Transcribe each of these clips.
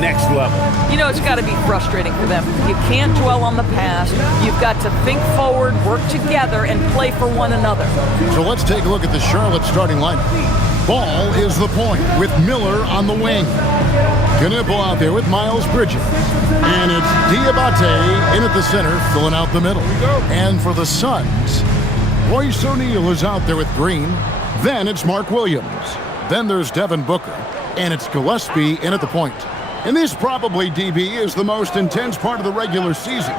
next level. You know, it's got to be frustrating for them. You can't dwell on the past. You've got to think forward, work together, and play for one another. So let's take a look at the Charlotte starting lineup. Ball is the point with Miller on the wing. Knipple out there with Miles Bridges. And it's Diabate in at the center, filling out the middle. And for the Suns, Royce O'Neal is out there with Green. Then it's Mark Williams. Then there's Devin Booker. And it's Gillespie in at the point. And this probably, DB, is the most intense part of the regular season.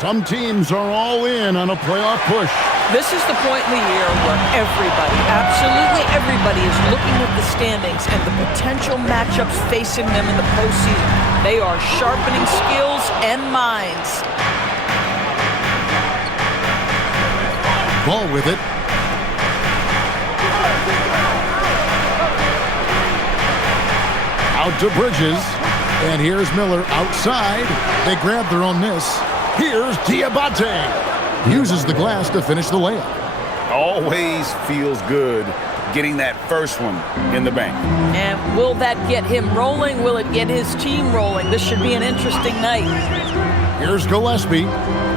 Some teams are all in on a playoff push. This is the point in the year where everybody, absolutely everybody, is looking at the standings and the potential matchups facing them in the postseason. They are sharpening skills and minds. Ball with it. Out to Bridges. And here's Miller outside. They grab their own miss. Here's Diabate. Uses the glass to finish the layup. Always feels good getting that first one in the bank. And will that get him rolling? Will it get his team rolling? This should be an interesting night. Here's Gillespie.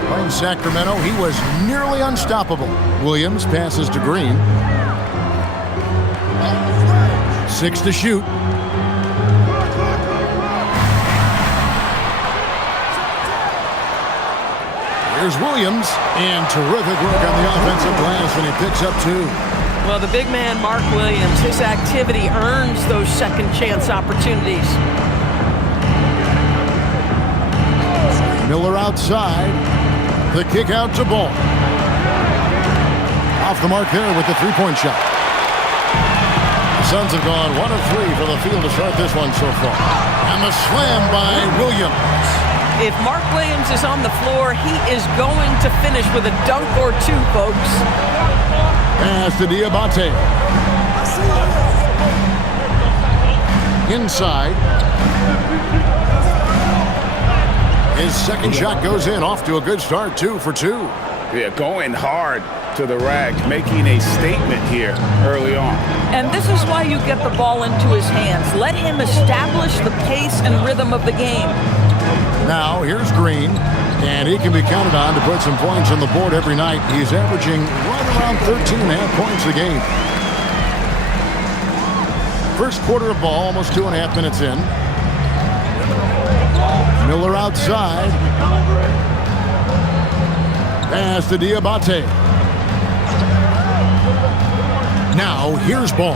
Playing Sacramento, he was nearly unstoppable. Williams passes to Green. 6 to shoot. Here's Williams, and terrific work on the offensive glass, and he picks up 2. Well, the big man, Mark Williams, his activity earns those second chance opportunities. Miller outside. The kick out to Ball. Off the mark there with the three-point shot. The Suns have gone 1 of 3 for the field to start this one so far. And the slam by Williams. If Mark Williams is on the floor, he is going to finish with a dunk or 2, folks. Pass to Diabate. Inside. His second shot goes in, off to a good start, 2 for 2. Yeah, going hard to the rack, making a statement here early on. And this is why you get the ball into his hands. Let him establish the pace and rhythm of the game. Now, here's Green, and he can be counted on to put some points on the board every night. He's averaging right around 13.5 points a game. First quarter of ball, almost 2.5 minutes in. Miller outside. Pass to Diabate. Now, here's Ball.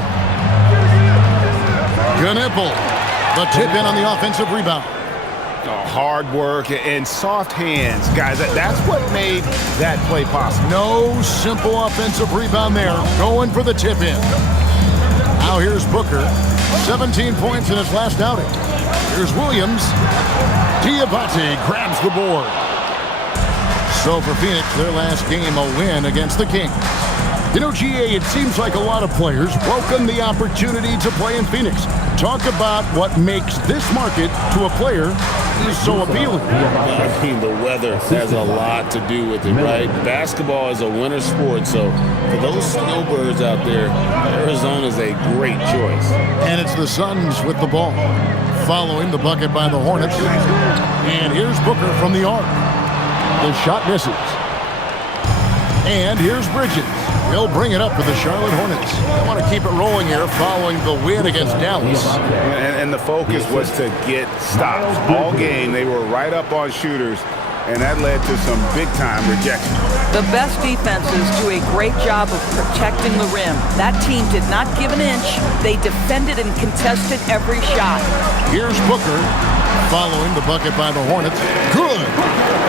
Knipple. The tip in on the offensive rebound. Hard work and soft hands. Guys, that's what made that play possible. No simple offensive rebound there. Going for the tip in. Now here's Booker. 17 points in his last outing. Here's Williams. Diabate grabs the board. So for Phoenix, their last game, a win against the Kings. You know, GA, it seems like a lot of players welcome the opportunity to play in Phoenix. Talk about what makes this market to a player is so appealing. I mean, the weather has a lot to do with it, right? Basketball is a winter sport, so for those snowbirds out there, Arizona is a great choice. And it's the Suns with the ball, following the bucket by the Hornets. And here's Booker from the arc. The shot misses. And here's Bridges. He'll bring it up for the Charlotte Hornets. They want to keep it rolling here following the win against Dallas. And the focus was to get stops. All game, they were right up on shooters, and that led to some big-time rejection. The best defenses do a great job of protecting the rim. That team did not give an inch. They defended and contested every shot. Here's Booker, following the bucket by the Hornets. Good!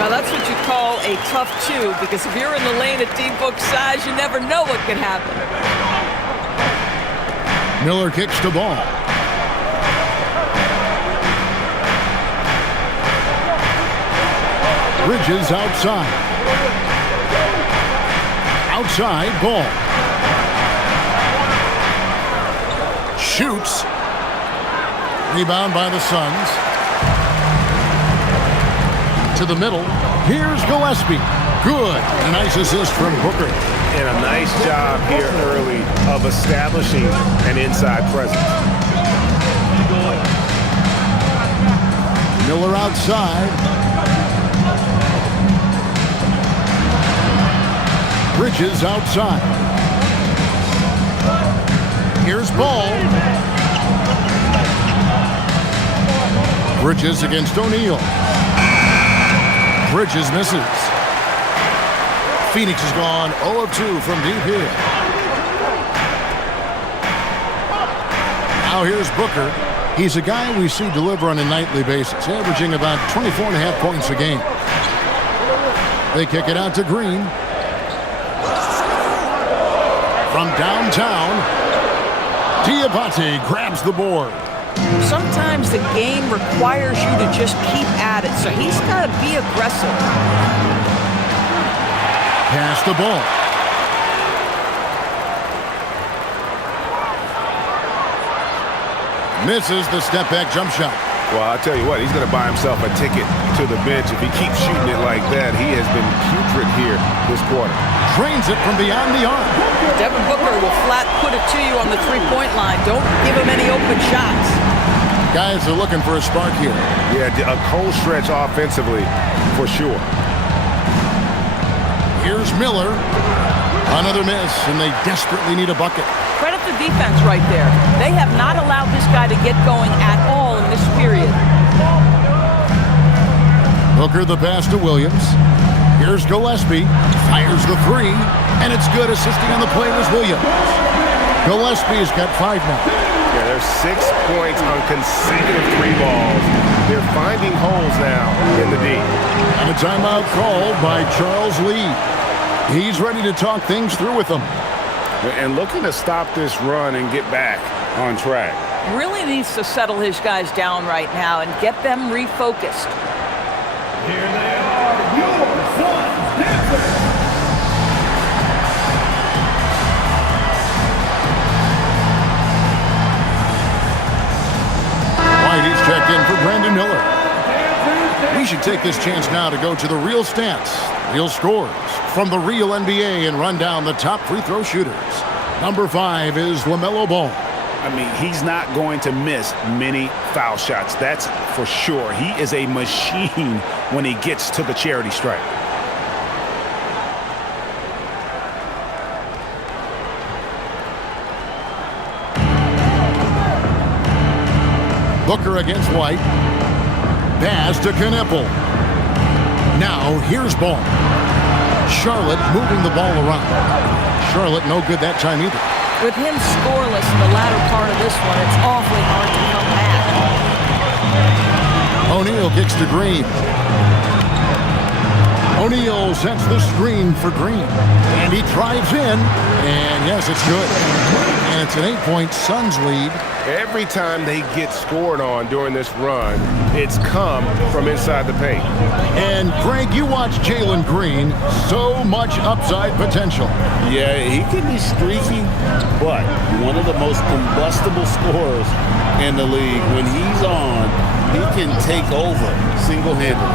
Well, that's what you call a tough 2, because if you're in the lane at D-Book size, you never know what could happen. Miller kicks to Ball. Bridges outside. Outside, Ball. Shoots. Rebound by the Suns. To the middle. Here's Gillespie. Good. A nice assist from Booker. And a nice job here early of establishing an inside presence. Miller outside. Bridges outside. Here's Ball. Bridges against O'Neal. Bridges misses. Phoenix has gone 0 of 2 from deep here. Now here's Booker. He's a guy we see deliver on a nightly basis, averaging about 24.5 points a game. They kick it out to Green. From downtown, Diabate grabs the board. Sometimes the game requires you to just keep at it, so he's got to be aggressive. Pass the ball. Misses the step-back jump shot. Well, I'll tell you what, he's going to buy himself a ticket to the bench. If he keeps shooting it like that, he has been putrid here this quarter. Drains it from beyond the arc. Devin Booker will flat put it to you on the three-point line. Don't give him any open shots. Guys are looking for a spark here. Yeah, a cold stretch offensively, for sure. Here's Miller. Another miss, and they desperately need a bucket. Credit the defense right there. They have not allowed this guy to get going at all in this period. Booker the pass to Williams. Here's Gillespie. Fires the three, and it's good. Assisting on the play was Williams. Gillespie's got 5 now. Yeah, there's 6 points on consecutive 3 balls. They're finding holes now in the D. And a timeout called by Charles Lee. He's ready to talk things through with them. And looking to stop this run and get back on track. Really needs to settle his guys down right now and get them refocused. Here they are, your Suns dancers. Whitey's checked in for Brandon Miller. We should take this chance now to go to the real stats, real scores from the real NBA and run down the top free throw shooters. Number 5 is LaMelo Ball. I mean, he's not going to miss many foul shots. That's for sure. He is a machine when he gets to the charity stripe. Booker against White. Pass to Knippel. Now here's Ball. Charlotte moving the ball around. Charlotte no good that time either. With him scoreless in the latter part of this one, it's awfully hard to come back. O'Neal kicks to Green. O'Neal sets the screen for Green. And he drives in. And yes, it's good. And it's an 8-point Suns lead. Every time they get scored on during this run, it's come from inside the paint. And Greg, you watch Jalen Green, so much upside potential. Yeah, he can be streaky, but one of the most combustible scorers in the league. When he's on, he can take over single-handedly.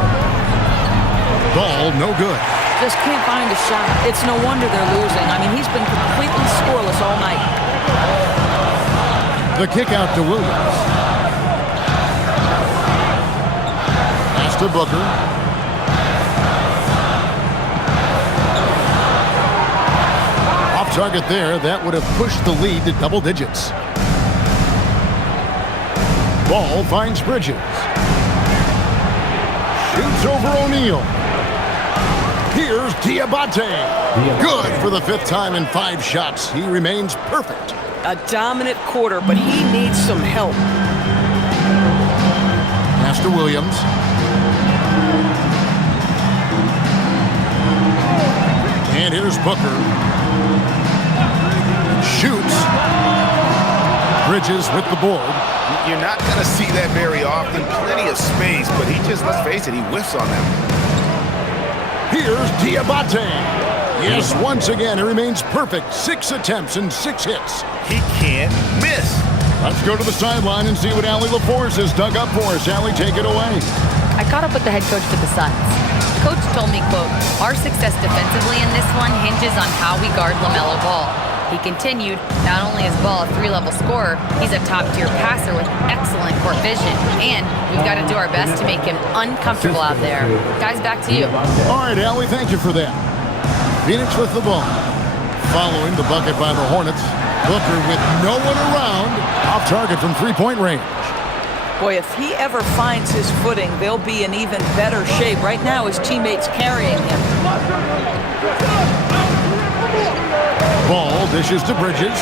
Ball no good. Just can't find a shot. It's no wonder they're losing. I mean, he's been completely scoreless all night. The kick out to Williams. Pass to Booker. Off target there. That would have pushed the lead to double digits. Ball finds Bridges. Shoots over O'Neal. Here's Diabate. Good for the 5th time in 5 shots. He remains perfect. A dominant quarter, but he needs some help. Pass to Williams. And here's Booker. Shoots. Bridges with the board. You're not going to see that very often. Plenty of space, but he just, let's face it, he whiffs on them. Here's Diabate. Yes, once again, he remains perfect. 6 attempts and 6 hits. He can't miss. Let's go to the sideline and see what Allie LaForce has dug up for us. Allie, take it away. I caught up with the head coach for the Suns. The coach told me, quote, "Our success defensively in this one hinges on how we guard LaMelo Ball. He continued, not only is Ball a 3-level scorer, he's a top-tier passer with excellent court vision. And we've got to do our best to make him uncomfortable out there. Guys, back to you. All right, Allie, thank you for that. Phoenix with the ball. Following the bucket by the Hornets. Booker with no one around. Off target from three-point range. Boy, if he ever finds his footing, they'll be in even better shape. Right now, his teammates carrying him. Ball dishes to Bridges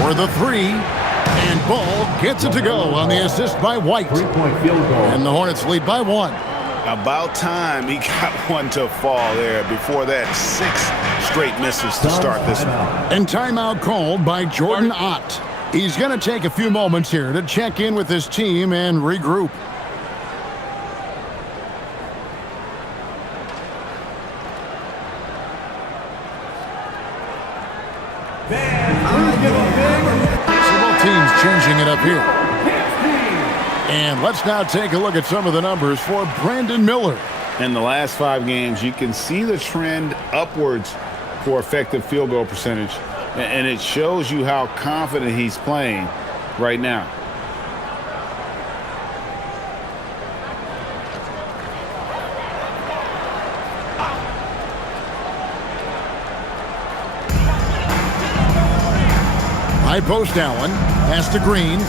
for the three, and Ball gets it to go on the assist by White. 3-point field goal. And the Hornets lead by 1. About time he got one to fall there. Before that, 6 straight misses to start this one. And timeout called by Jordan Ott. He's going to take a few moments here to check in with his team and regroup. Both teams changing it up here. And let's now take a look at some of the numbers for Brandon Miller. In the last 5 games, you can see the trend upwards for effective field goal percentage. And it shows you how confident he's playing right now. High post Allen. Pass to Green.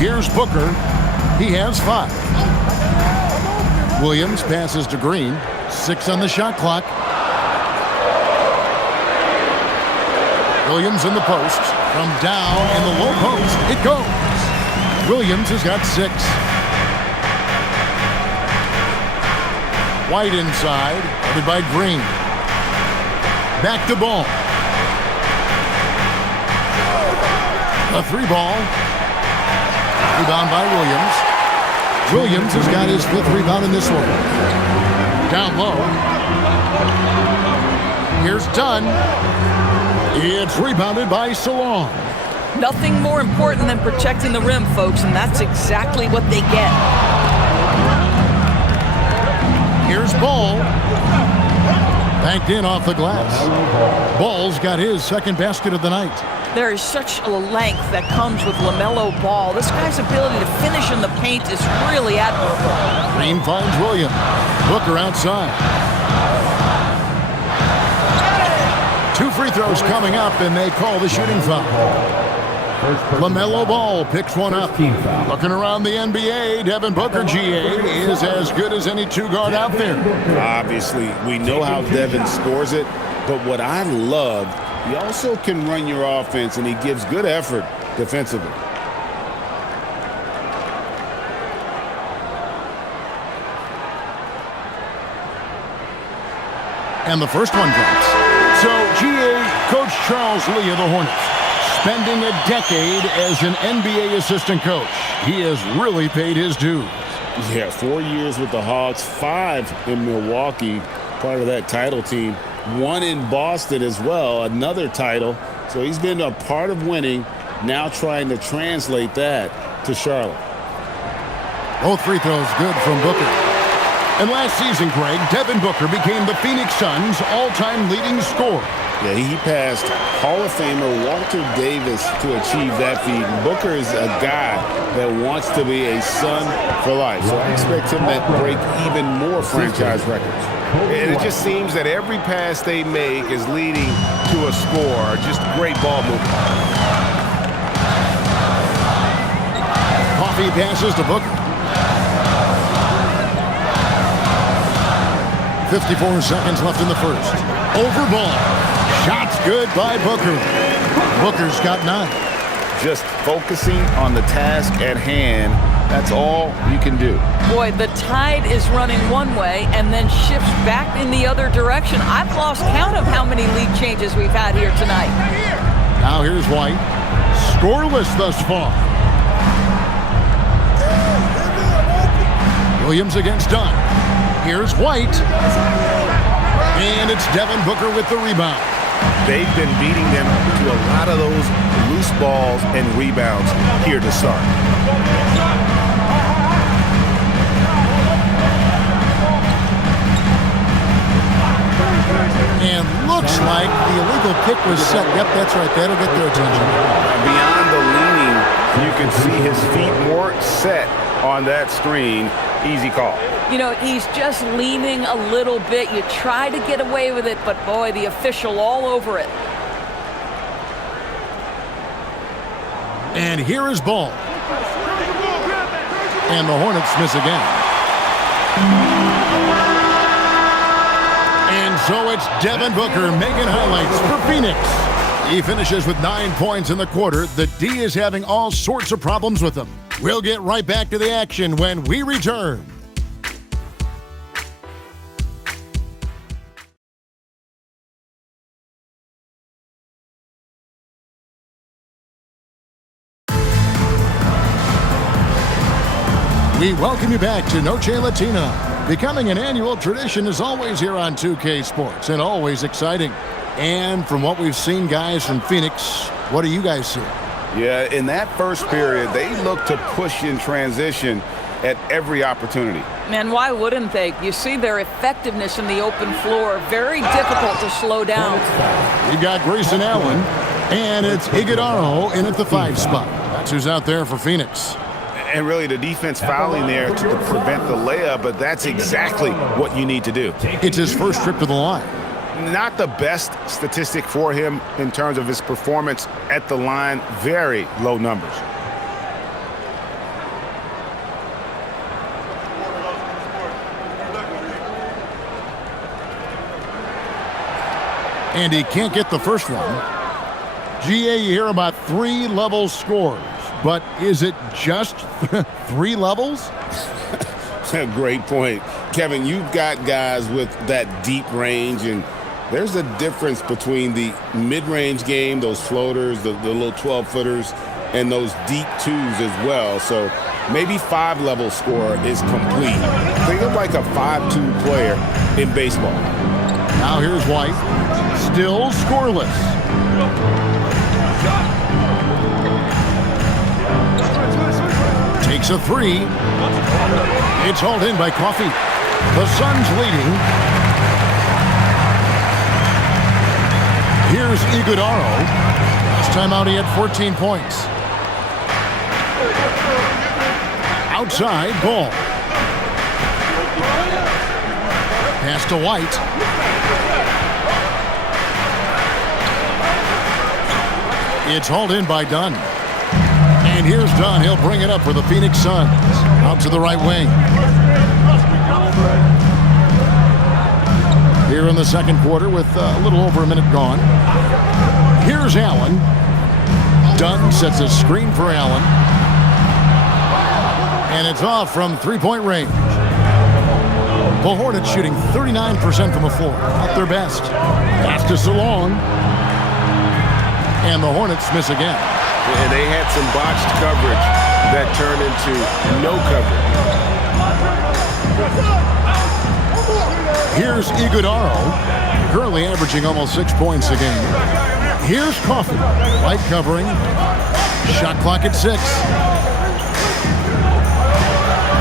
Here's Booker. He has 5. Williams passes to Green. 6 on the shot clock. Williams in the post. From down in the low post, it goes. Williams has got 6. White inside, covered by Green. Back to Ball. A 3-ball. Rebound by Williams. Williams has got his 5th rebound in this one. Down low. Here's Dunn. It's rebounded by Salon. Nothing more important than protecting the rim, folks, and that's exactly what they get. Here's Ball. Banked in off the glass. Ball's got his 2nd basket of the night. There is such a length that comes with LaMelo Ball. This guy's ability to finish in the paint is really admirable. Green finds Williams. Booker outside. 2 free throws coming up, and they call the shooting foul. LaMelo Ball picks one up. Looking around the NBA, Devin Booker, GA, is as good as any 2-guard out there. Obviously, we know how Devin scores it, but what I love, he also can run your offense, and he gives good effort defensively. And the first one drops. So, GA, Coach Charles Lee of the Hornets, spending a decade as an NBA assistant coach. He has really paid his dues. Yeah, 4 years with the Hawks, 5 in Milwaukee, part of that title team. 1 in Boston as well, another title. So he's been a part of winning, now trying to translate that to Charlotte. Both free throws good from Booker. And last season, Greg, Devin Booker became the Phoenix Suns' all-time leading scorer. Yeah, he passed Hall of Famer Walter Davis to achieve that feat. Booker is a guy that wants to be a Sun for life. So I expect him to break even more franchise records. And it just seems that every pass they make is leading to a score. Just great ball movement. Coffee passes to Booker. 54 seconds left in the first. Over Ball. Shots good by Booker. Booker's got 9. Just focusing on the task at hand, that's all you can do. Boy, the tide is running one way and then shifts back in the other direction. I've lost count of how many lead changes we've had here tonight. Now here's White. Scoreless thus far. Williams against Dunn. Here's White. And it's Devin Booker with the rebound. They've been beating them to a lot of those loose balls and rebounds here to start. looks like the illegal kick was set. Yep, that's right. That'll get their attention. Beyond the leaning, you can see his feet more set on that screen. Easy call. You know, he's just leaning a little bit. You try to get away with it, but boy, the official all over it. And here is ball. And the Hornets miss again. And so it's Devin Booker making highlights for Phoenix. He finishes with 9 points in the quarter. The D is having all sorts of problems with him. We'll get right back to the action when we return. We welcome you back to Noche Latina. Becoming an annual tradition is always here on 2K Sports and always exciting. And from what we've seen, guys, from Phoenix, what do you guys see? Yeah, in that first period, they looked to push in transition at every opportunity. Man, why wouldn't they? You see their effectiveness in the open floor. Very difficult to slow down. You got Grayson Allen, and it's Iguodala in at the 5 spot. That's who's out there for Phoenix. And really the defense fouling there to prevent the layup, but that's exactly what you need to do. It's his first trip to the line. Not the best statistic for him in terms of his performance at the line. Very low numbers. And he can't get the first one. GA, you hear about 3-level scores. But is it just 3 levels? Great point. Kevin, you've got guys with that deep range, and there's a difference between the mid-range game, those floaters, the little 12-footers, and those deep twos as well. So maybe 5-level score is complete. Think of like a 5-2 player in baseball. Now here's White. Still scoreless. Takes a 3. It's hauled in by Coffey. The Suns leading. Here's Iguodala. Last time out he had 14 points. Outside, ball. Pass to White. It's hauled in by Dunn. And here's Dunn. He'll bring it up for the Phoenix Suns. Out to the right wing. Here in the second quarter with a little over a minute gone. Here's Allen. Dunn sets a screen for Allen. And it's off from three-point range. The Hornets shooting 39% from the floor. At their best. Pass to Salong. And the Hornets miss again. And they had some botched coverage that turned into no coverage. Here's Iguodala, currently averaging almost 6 points a game. Here's Coffey, light covering. Shot clock at 6.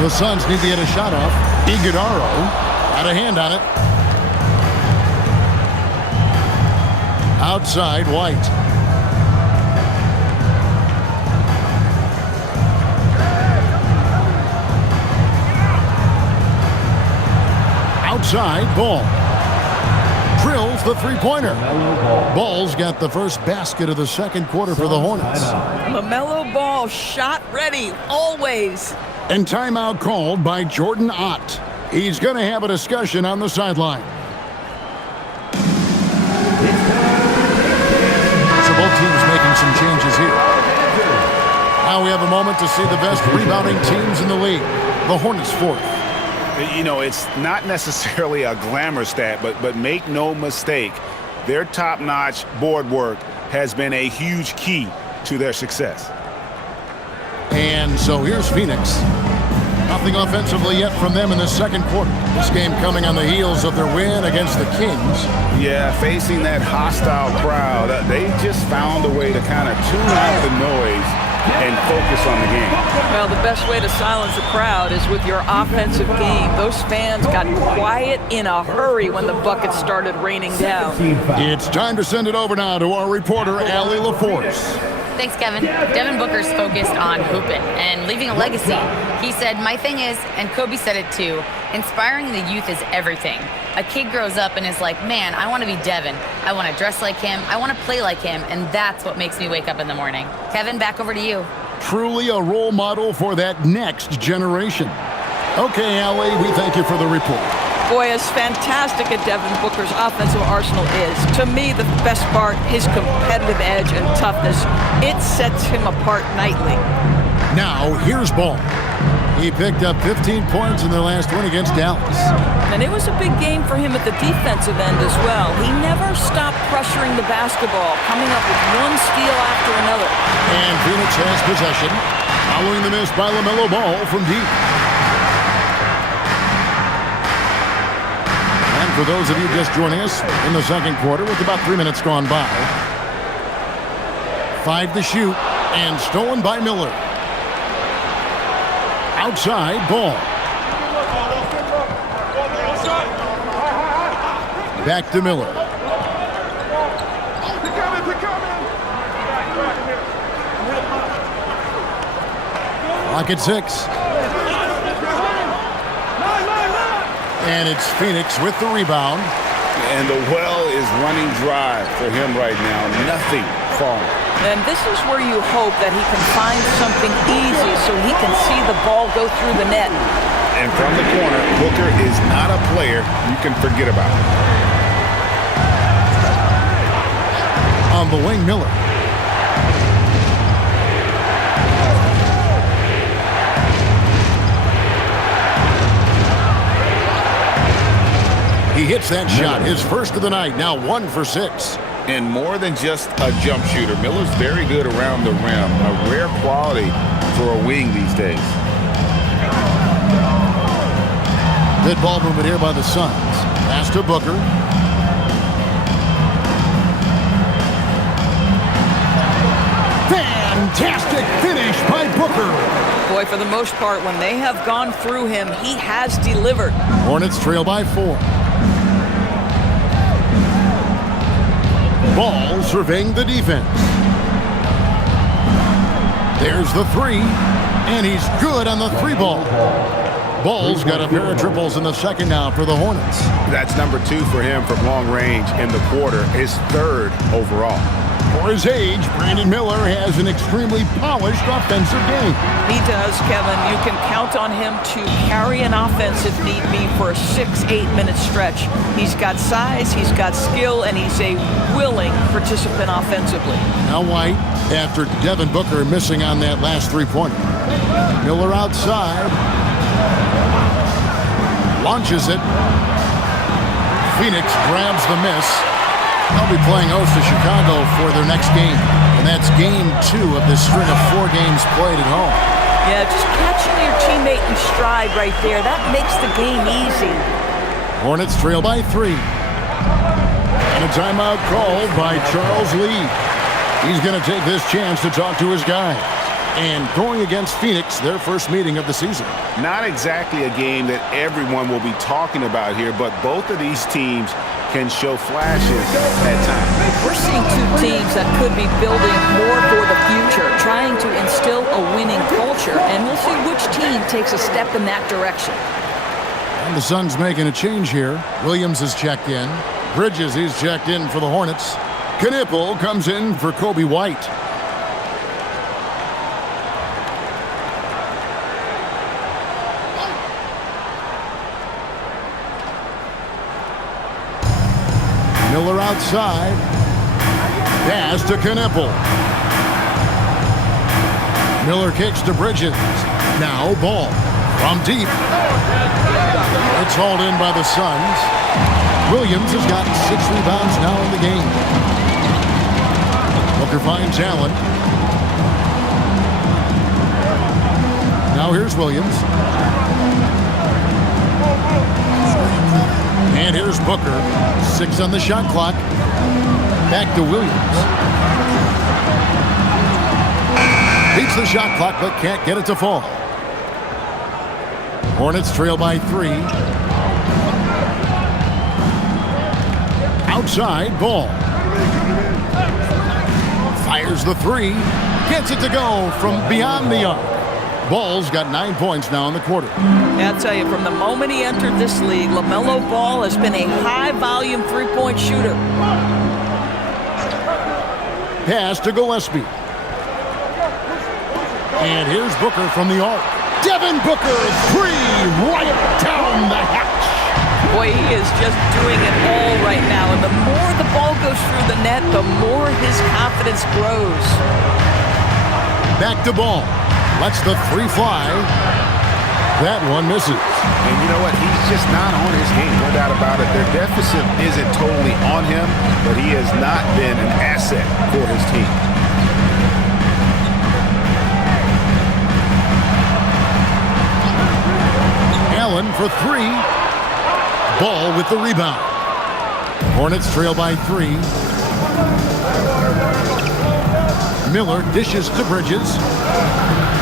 The Suns need to get a shot off. Iguodala had a hand on it. Outside, White. Outside, Ball. Drills the three-pointer. Ball's got the first basket of the second quarter for the Hornets. LaMelo Ball, shot ready, always. And timeout called by Jordan Ott. He's going to have a discussion on the sideline. So both teams making some changes here. Now we have a moment to see the best rebounding teams in the league. The Hornets fourth. You know, it's not necessarily a glamour stat, but make no mistake, their top-notch board work has been a huge key to their success. And so here's Phoenix. Nothing offensively yet from them in the second quarter. This game coming on the heels of their win against the Kings. Yeah, facing that hostile crowd, they just found a way to kind of tune out the noise and focus on the game. Well, the best way to silence a crowd is with your offensive game. Those fans got quiet in a hurry when the buckets started raining down. It's time to send it over now to our reporter, Allie LaForce. Thanks, Kevin. Devin Booker's focused on hooping and leaving a legacy. He said, "My thing is," and Kobe said it too, "inspiring the youth is everything." A kid grows up and is like, "Man, I want to be Devin. I want to dress like him. I want to play like him." And that's what makes me wake up in the morning. Kevin, back over to you. Truly a role model for that next generation. Okay, Allie, we thank you for the report. Boy, as fantastic as Devin Booker's offensive arsenal is, to me the best part, his competitive edge and toughness, it sets him apart nightly. Now, here's Ball. He picked up 15 points in their last win against Dallas. And it was a big game for him at the defensive end as well. He never stopped pressuring the basketball, coming up with one steal after another. And Phoenix has possession, following the miss by LaMelo Ball from deep. And for those of you just joining us in the second quarter with about 3 minutes gone by, 5 to shoot and stolen by Miller. Outside, Ball. Back to Miller. Clock at 6. And it's Phoenix with the rebound. And the well is running dry for him right now. Nothing falling. And this is where you hope that he can find something easy so he can see the ball go through the net. And from the corner, Booker is not a player you can forget about. On the wing, Miller. He hits that shot, his first of the night, now 1 for 6. And more than just a jump shooter, Miller's very good around the rim, a rare quality for a wing these days. Good ball movement here by the Suns. Pass to Booker. Fantastic finish by Booker. Boy, for the most part, when they have gone through him, he has delivered. Hornets trail by 4. Ball surveying the defense. There's the 3, and he's good on the 3 ball. Ball's got a pair of triples in the second now for the Hornets. That's number 2 for him from long range in the quarter, his 3rd overall. For his age, Brandon Miller has an extremely polished offensive game. He does, Kevin. You can count on him to carry an offense if need be for a 6-8 minute stretch. He's got size, he's got skill, and he's a willing participant offensively. Now White, after Devin Booker missing on that last 3-pointer. Miller outside. Launches it. Phoenix grabs the miss. They'll be playing host to Chicago for their next game. And that's game 2 of this string of 4 games played at home. Yeah, just catching your teammate in stride right there. That makes the game easy. Hornets trail by 3. And a timeout called by Charles Lee. He's going to take this chance to talk to his guy. And going against Phoenix, their first meeting of the season. Not exactly a game that everyone will be talking about here, but both of these teams can show flashes at times. We're seeing 2 teams that could be building more for the future, trying to instill a winning culture, and we'll see which team takes a step in that direction. And the Suns making a change here. Williams is checked in. Bridges is checked in for the Hornets. Knippel comes in for Kobe White. Miller outside. Pass to Knippel. Miller kicks to Bridges. Now Ball from deep. It's hauled in by the Suns. Williams has got 6 rebounds now in the game. Booker finds Allen. Now here's Williams. And here's Booker. 6 on the shot clock. Back to Williams. Beats the shot clock, but can't get it to fall. Hornets trail by 3. Outside, Ball. Fires the 3. Gets it to go from beyond the arc. Ball's got 9 points now in the quarter. I'll tell you, from the moment he entered this league, LaMelo Ball has been a high-volume three-point shooter. Pass to Gillespie. And here's Booker from the arc. Devin Booker, 3, right down the hatch. Boy, he is just doing it all right now. And the more the ball goes through the net, the more his confidence grows. Back to Ball. Lets the 3 fly. That one misses. And you know what? He's just not on his game, no doubt about it. Their deficit isn't totally on him, but he has not been an asset for his team. Allen for 3. Ball with the rebound. Hornets trail by 3. Miller dishes to Bridges.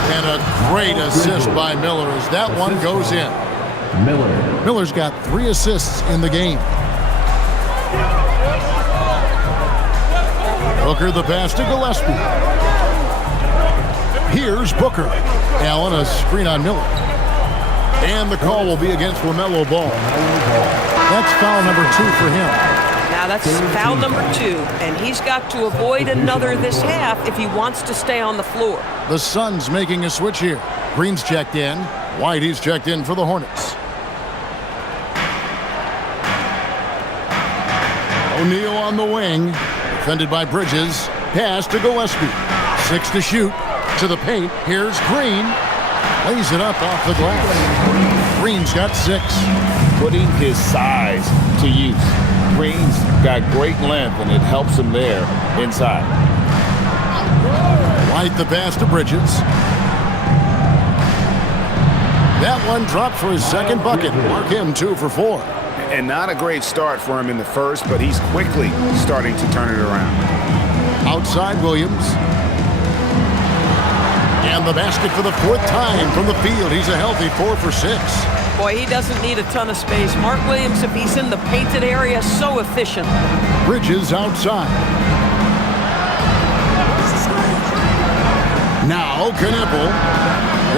And a great assist by Miller as that one goes in. Miller's got 3 assists in the game. Booker the pass to Gillespie. Here's Booker. Allen a screen on Miller. And the call will be against LaMelo Ball. That's foul number 2 for him. Now that's foul number 2, and he's got to avoid another this half if he wants to stay on the floor. The Suns making a switch here. Green's checked in. Whitey's checked in for the Hornets. O'Neal on the wing. Defended by Bridges. Pass to Gillespie. 6 to shoot. To the paint. Here's Green. Lays it up off the glass. Green's got 6. Putting his size to use. Green's got great length, and it helps him there inside. White the pass to Bridges. That one dropped for his second bucket. Mark him 2 for 4. And not a great start for him in the first, but he's quickly starting to turn it around. Outside Williams. And the basket for the 4th time from the field. He's a healthy 4 for 6. Boy, he doesn't need a ton of space. Mark Williams, if he's in the painted area, so efficient. Bridges outside. Now Knippel.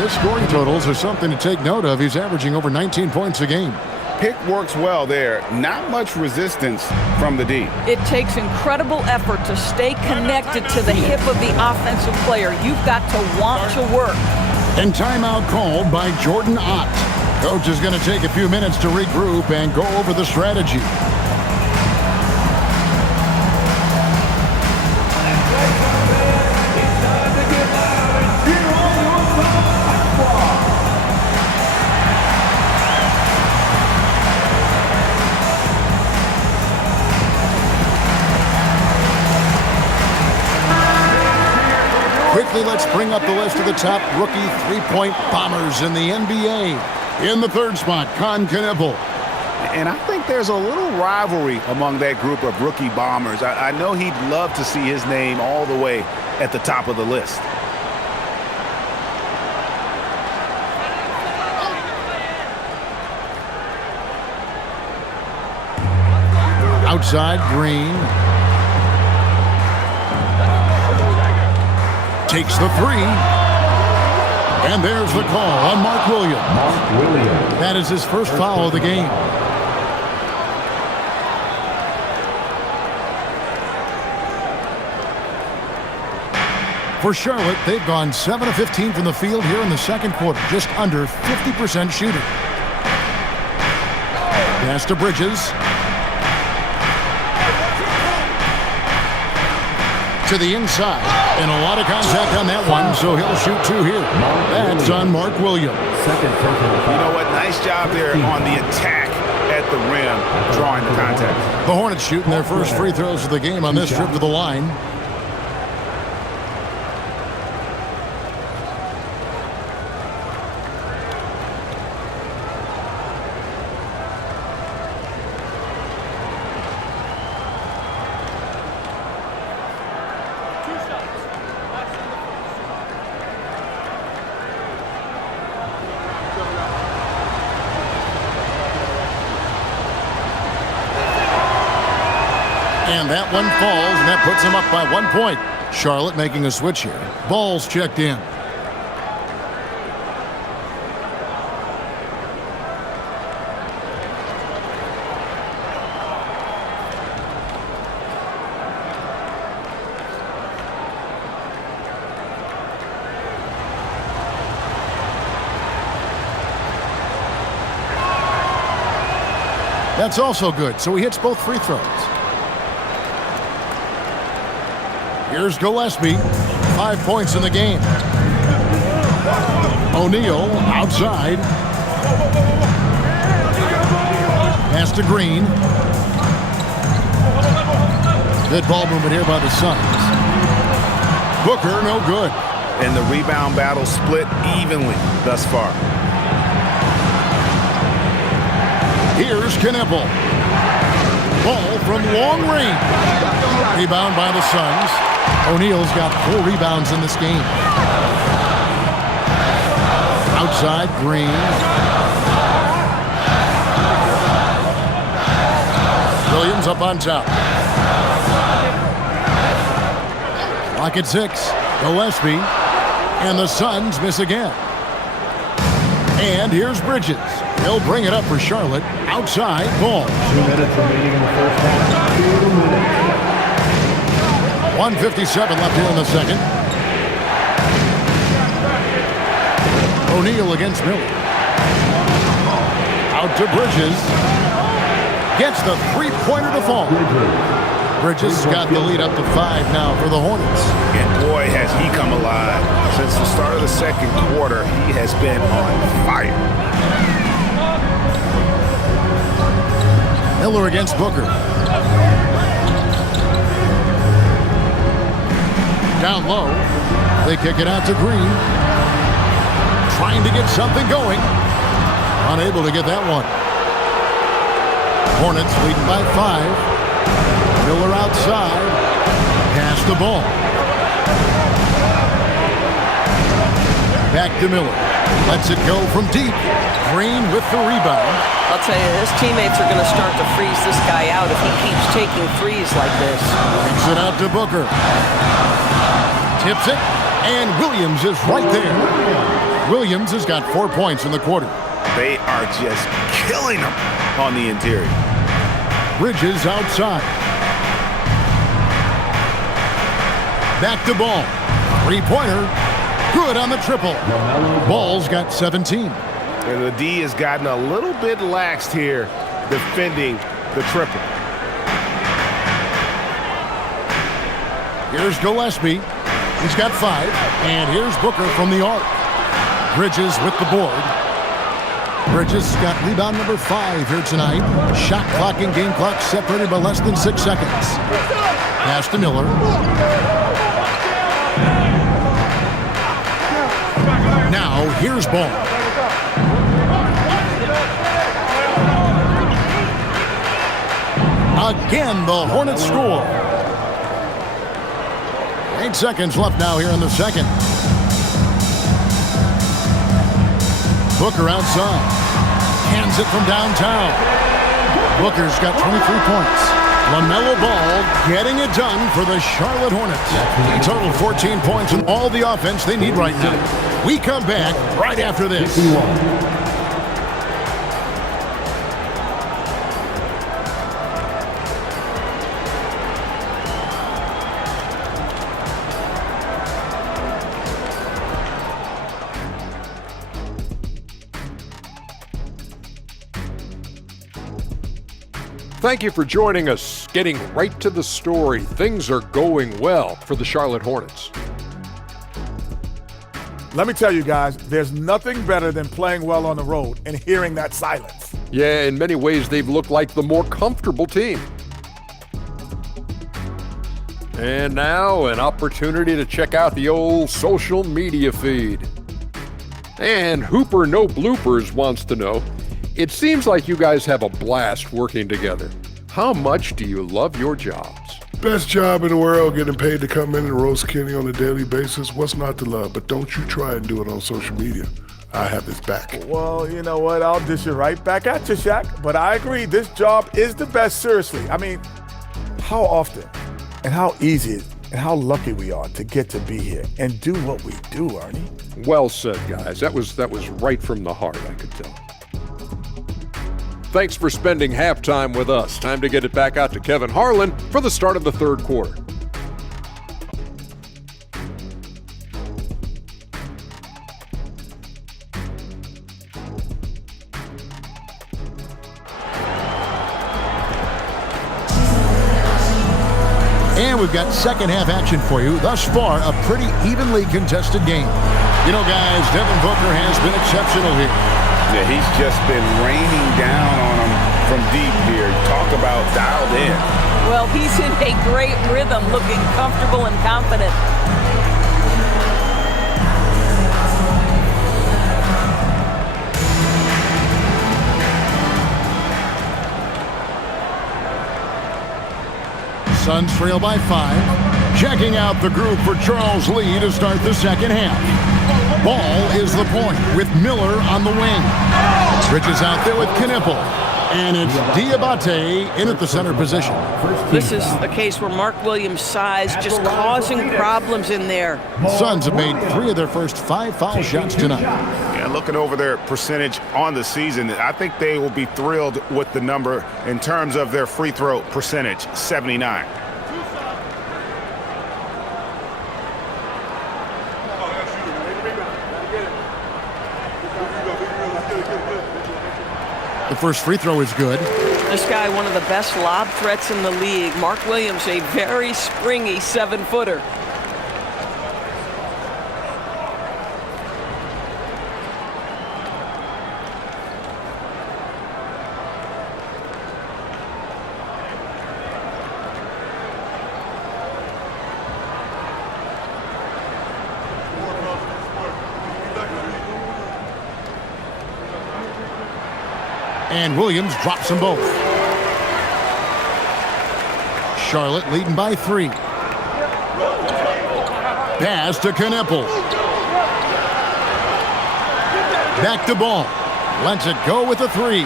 His scoring totals are something to take note of. He's averaging over 19 points a game. Pick works well there. Not much resistance from the D. It takes incredible effort to stay connected to the hip of the offensive player. You've got to want to work. And timeout called by Jordan Ott. Coach is going to take a few minutes to regroup and go over the strategy. Quickly, let's bring up the list of the top rookie three-point bombers in the NBA. In the 3rd spot, Knippel. And I think there's a little rivalry among that group of rookie bombers. I know he'd love to see his name all the way at the top of the list. Outside, Green. Takes the 3. And there's the call on Mark Williams. That is his first foul of the game. For Charlotte, they've gone 7 of 15 from the field here in the second quarter, just under 50% shooting. Pass to Bridges. To the inside. And a lot of contact on that one, so he'll shoot 2 here. That's on Mark Williams. You know what? Nice job there on the attack at the rim, drawing the contact. The Hornets shooting their first free throws of the game on this trip to the line. And that one falls, and that puts them up by 1 point. Charlotte making a switch here. Ball's checked in. That's also good, so he hits both free throws. Here's Gillespie, 5 points in the game. O'Neal outside. Pass to Green. Good ball movement here by the Suns. Booker, no good. And the rebound battle split evenly thus far. Here's Knippel. Ball from long range. Rebound by the Suns. O'Neal's got 4 rebounds in this game. Outside, Green. Williams up on top. Clock at 6. Gillespie. And the Suns miss again. And here's Bridges. He'll bring it up for Charlotte. Outside, Ball. 2 minutes remaining in the first half. 2 minutes. 1:57 left here in the second. O'Neal against Miller. Out to Bridges. Gets the three-pointer to fall. Bridges got the lead up to 5 now for the Hornets. And boy, has he come alive. Since the start of the second quarter, he has been on fire. Miller against Booker. Down low. They kick it out to Green. Trying to get something going. Unable to get that one. Hornets leading by 5. Miller outside. Pass the ball. Back to Miller. Lets it go from deep. Green with the rebound. I'll tell you, his teammates are going to start to freeze this guy out if he keeps taking threes like this. Kicks it out to Booker. Tips it, and Williams is right there. Williams has got 4 points in the quarter. They are just killing them on the interior. Bridges outside. Back to Ball. Three-pointer. Good on the triple. Ball's got 17. And the D has gotten a little bit laxed here defending the triple. Here's Gillespie. He's got 5. And here's Booker from the arc. Bridges with the board. Bridges got rebound number 5 here tonight. Shot clock and game clock separated by less than 6 seconds. Pass to Miller. Now here's Ball. Again, the Hornets score. 8 seconds left now here in the second. Booker outside. Hands it from downtown. Booker's got 23 points. LaMelo Ball getting it done for the Charlotte Hornets. A total 14 points and all the offense they need right now. We come back right after this. Thank you for joining us. Getting right to the story, things are going well for the Charlotte Hornets. Let me tell you guys, there's nothing better than playing well on the road and hearing that silence. Yeah, in many ways, they've looked like the more comfortable team. And now, an opportunity to check out the old social media feed. And Hooper No Bloopers wants to know, it seems like you guys have a blast working together. How much do you love your jobs? Best job in the world, getting paid to come in and roast Kenny on a daily basis. What's not to love? But don't you try and do it on social media. I have his back. Well, you know what? I'll dish it right back at you, Shaq. But I agree, this job is the best, seriously. I mean, how often and how easy and how lucky we are to get to be here and do what we do, Ernie. Well said, guys. That was right from the heart, I could tell. Thanks for spending halftime with us. Time to get it back out to Kevin Harlan for the start of the third quarter. And we've got second half action for you. Thus far, a pretty evenly contested game. You know, guys, Devin Booker has been exceptional here. Yeah, he's just been raining down on them from deep here. Talk about dialed in. Well, he's in a great rhythm, looking comfortable and confident. Suns trail by 5. Checking out the group for Charles Lee to start the second half. Ball is the point with Miller on the wing. Bridges out there with Knipple. And it's Diabate in at the center position. This is a case where Mark Williams' size just causing problems in there. Suns have made 3 of their first 5 foul shots tonight. Yeah, looking over their percentage on the season, I think they will be thrilled with the number in terms of their free throw percentage, 79. The first free throw is good. This guy, one of the best lob threats in the league. Mark Williams, a very springy 7-footer. And Williams drops them both. Charlotte leading by 3. Pass to Knipple. Back to Ball. Lets it go with a 3.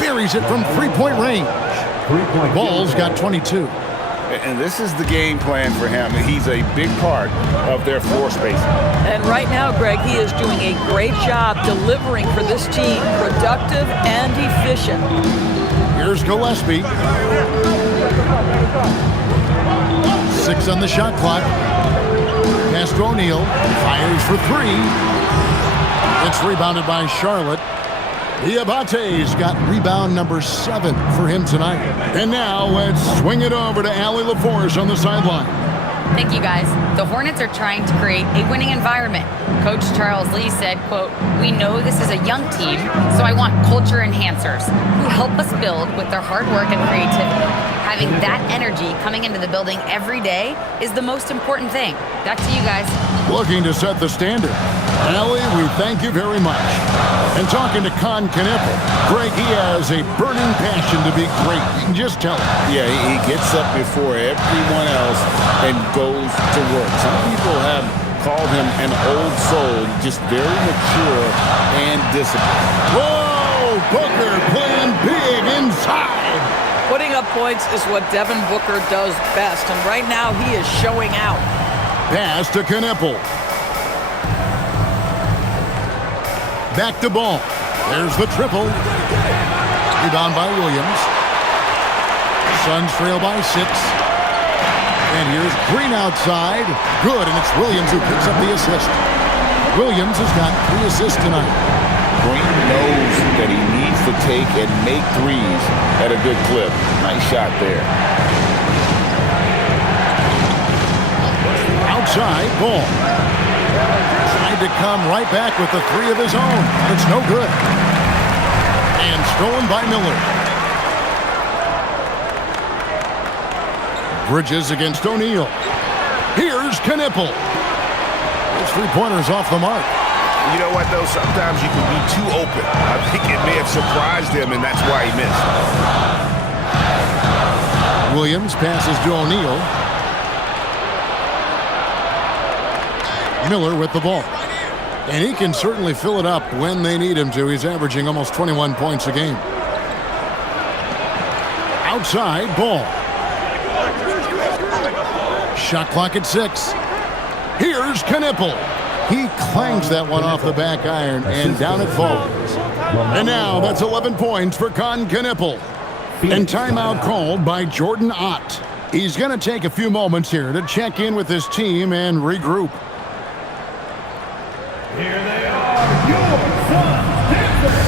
Buries it from 3-point range. Ball's got 22. And this is the game plan for him. He's a big part of their floor spacing. And right now, Greg, he is doing a great job delivering for this team, productive and efficient. Here's Gillespie. 6 on the shot clock. Pass to O'Neal. Fires for 3. It's rebounded by Charlotte. Diabate's got rebound number 7 for him tonight. And now let's swing it over to Allie LaForce on the sideline. Thank you, guys. The Hornets are trying to create a winning environment. Coach Charles Lee said, quote, "We know this is a young team, so I want culture enhancers who help us build with their hard work and creativity. Having that energy coming into the building every day is the most important thing." Back to you guys. Looking to set the standard. Allie, we thank you very much. And talking to Con Knipple, Greg, he has a burning passion to be great. You can just tell it. Yeah, he gets up before everyone else and goes to work. Some people have called him an old soul, just very mature and disciplined. Whoa! Booker playing big inside. Putting up points is what Devin Booker does best, and right now he is showing out. Pass to Knipple. Back to Ball. There's the triple. Rebound by Williams. Suns trail by 6. And here's Green outside. Good, and it's Williams who picks up the assist. Williams has got 3 assists tonight. Green knows that he needs to take and make threes at a good clip. Nice shot there. Outside, Ball. Tried to come right back with the 3 of his own. It's no good. And stolen by Miller. Bridges against O'Neal. Here's Knipple. His 3-pointers off the mark. You know what, though? Sometimes you can be too open. I think it may have surprised him, and that's why he missed. Williams passes to O'Neal. Miller with the ball. And he can certainly fill it up when they need him to. He's averaging almost 21 points a game. Outside, Ball. Shot clock at 6. Here's Knippel. He clangs that one off the back iron and down it falls. And now that's 11 points for Knippel. And timeout called by Jordan Ott. He's going to take a few moments here to check in with his team and regroup. Here they are, your sons, dancers.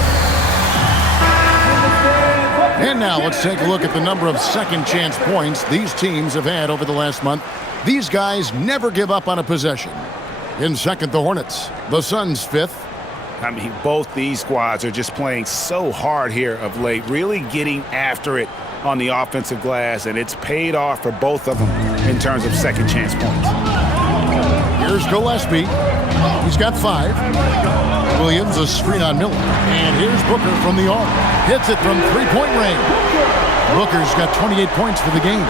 And now let's take a look at the number of second chance points these teams have had over the last month. These guys never give up on a possession. In second, the Hornets. The Suns, 5th. I mean, both these squads are just playing so hard here of late, really getting after it on the offensive glass, and it's paid off for both of them in terms of second chance points. Here's Gillespie. He's got 5. Williams a screen on Miller. And here's Booker from the arc. Hits it from three-point range. Booker's got 28 points for the game.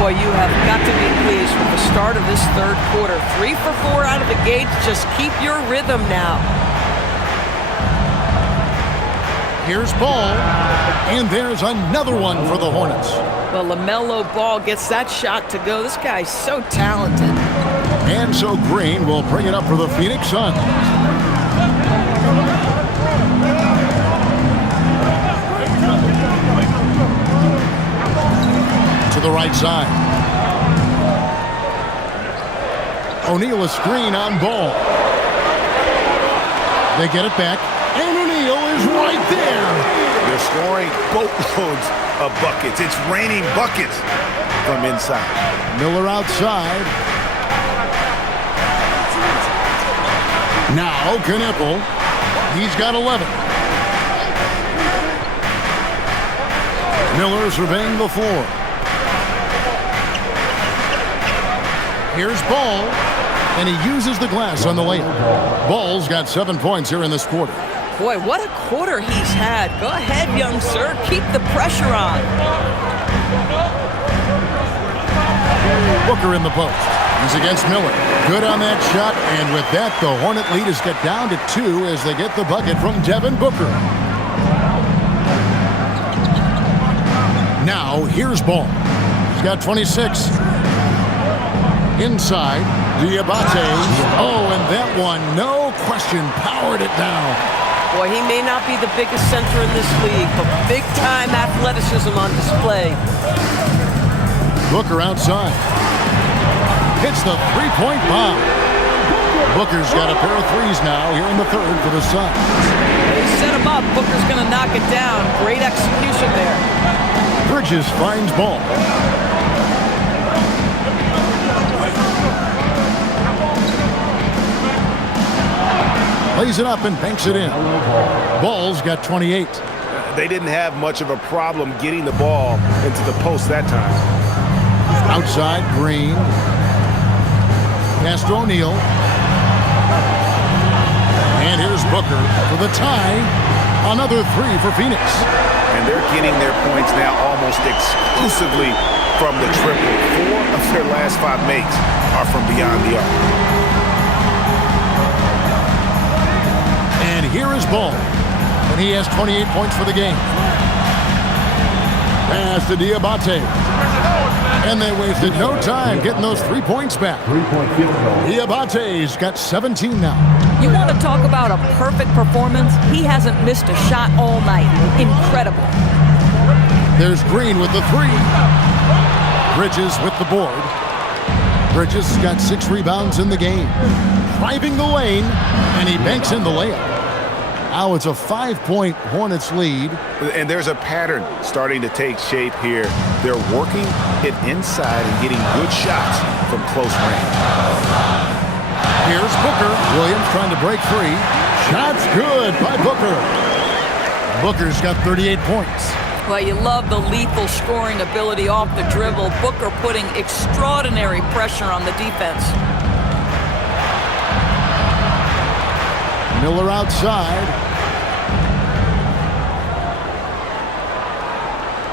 Boy, you have got to be pleased with the start of this third quarter. 3 for 4 out of the gate. Just keep your rhythm now. Here's Ball, and there's another one for the Hornets. Well, LaMelo Ball gets that shot to go. This guy's so talented. And so Green will bring it up for the Phoenix Suns. To the right side. O'Neal a screen on Ball. They get it back. And O'Neal is right there. They're scoring boatloads of buckets. It's raining buckets from inside. Miller outside. Now Knippel. He's got 11. Miller surveying the floor. Here's Ball. And he uses the glass on the layup. Ball's got 7 points here in this quarter. Boy, what a quarter he's had. Go ahead, young sir. Keep the pressure on. Booker in the post. He's against Miller. Good on that shot. And with that, the Hornet lead is cut down to 2 as they get the bucket from Devin Booker. Now, here's Ball. He's got 26. Inside, Diabate. Oh, and that one, no question, powered it down. Boy, he may not be the biggest center in this league, but big-time athleticism on display. Booker outside. Hits the three-point bomb. Booker's got a pair of threes now here in the third for the Suns. They set him up. Booker's going to knock it down. Great execution there. Bridges finds Ball. Lays it up and banks it in. Ball's got 28. They didn't have much of a problem getting the ball into the post that time. Outside, Green. Pass to O'Neal. And here's Booker for the tie. Another 3 for Phoenix. And they're getting their points now almost exclusively from the triple. 4 of their last 5 makes are from beyond the arc. And here is Ball. And he has 28 points for the game. Pass to Diabate. And they wasted no time getting those 3 points back. 3-point field goal. Diabate's got 17 now. You want to talk about a perfect performance? He hasn't missed a shot all night. Incredible. There's Green with the 3. Bridges with the board. Bridges has got 6 rebounds in the game. Driving the lane, and he banks in the layup. Now it's a 5-point Hornets lead. And there's a pattern starting to take shape here. They're working it inside and getting good shots from close range. Here's Booker. Williams trying to break free. Shots good by Booker. Booker's got 38 points. Well, you love the lethal scoring ability off the dribble. Booker putting extraordinary pressure on the defense. Miller outside.